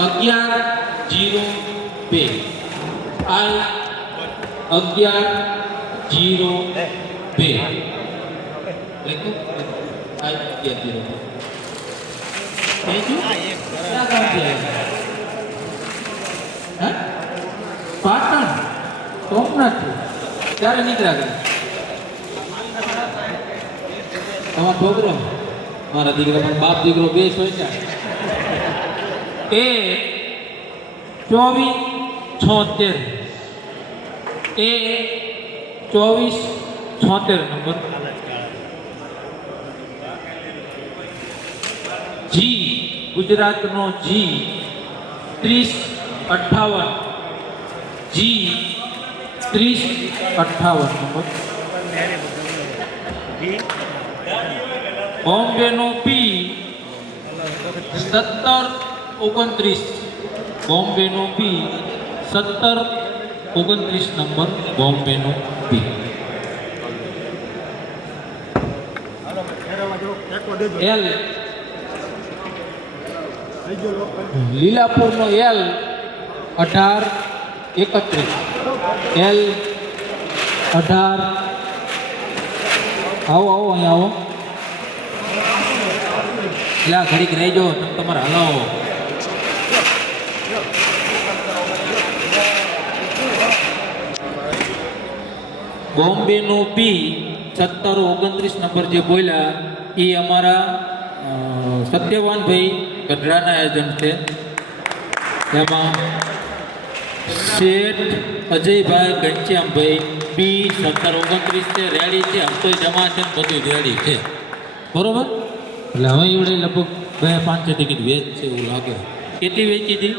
1102 I 1102 લખો I 1102 thank you ક્યાં ગામ છે હા પાટણ સોમનાથ ક્યારે નીકળ્યા ગયા તમારો છોકરો મારા દીકરા બાપ દીકરો બે સોચ્યા એ 2476 એ 2476 નંબર જી ગુજરાતનો જી 3058 જી 3058 નંબર બોમ્બેનો પી 1729 બોમ્બેનો પી 1729 નંબર બોમ્બેનો પી એલ લીલાપુરનો એલ 1831 એલ 18 આવો અહીંયા આવો એટલે ઘડીક રહેજો તમે તમારે હલાવો બોમ્બેનો પી 1729 નંબર જે બોલ્યા એ અમારા સત્યવાનભાઈ ગઢડાના એજન્ટ છે એમાં શેઠ અજયભાઈ ઘનશ્યામભાઈ પી 1729 છે રેડી છે હપ્તો જમા છે ને બધું રેડી છે બરોબર એટલે હવે એવડે લગભગ 2-5 ટિકિટ વેચ છે એવું લાગે કેટલી વેચી હતી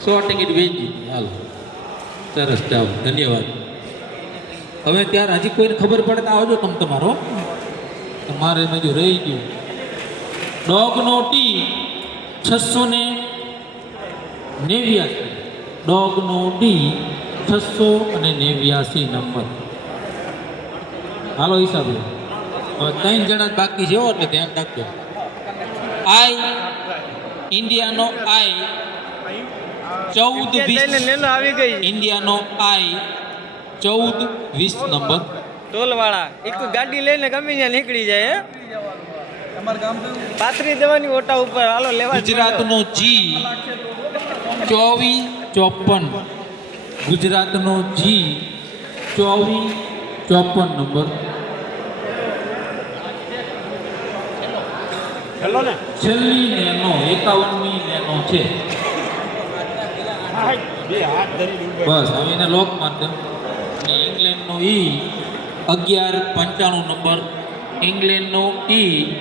100 ટિકિટ વેચી હાલો સરસ જાઓ ધન્યવાદ હવે ત્યારે હજી કોઈને ખબર પડે તો આવજો તમે તમારો મારે બીજું રહી ગયું ડોગનો ટી 689 ડોગનો ટી 689 નંબર હાલો હિસાબે હવે 3 જણા બાકી છે એટલે ધ્યાન રાખજો આઈ ઇન્ડિયાનો આઈ 1420 આવી ગઈ ઇન્ડિયાનો આઈ 1420 નંબર ટોલ વાળા એક ગાડી લઈને ગમે ત્યાં નીકળી જાય પાથરી દેવાની ઓટા ઉપર હાલો લેવા ગુજરાતનો જી 2454 ગુજરાતનો જી 2454 નંબર છેલ્લી નેનો 51મી નેનો છે બસ હવે એને લોક માર દો અને ઇંગ્લેન્ડનો ઈ 1195 નંબર ઇંગ્લેન્ડનો ઈ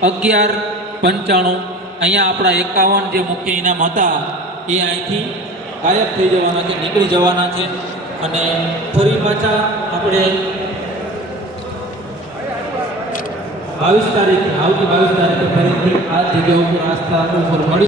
1195 અહીંયા આપણા 51 જે મુખ્ય ઇનામ હતા એ અહીંથી ગાયબ થઈ જવાના છે નીકળી જવાના છે અને ફરી પાછા આપણે 22 તારીખે આવતી 22 તારીખે ફરીથી આ જગ્યા ઉપર આસ્થા ઉપર મળી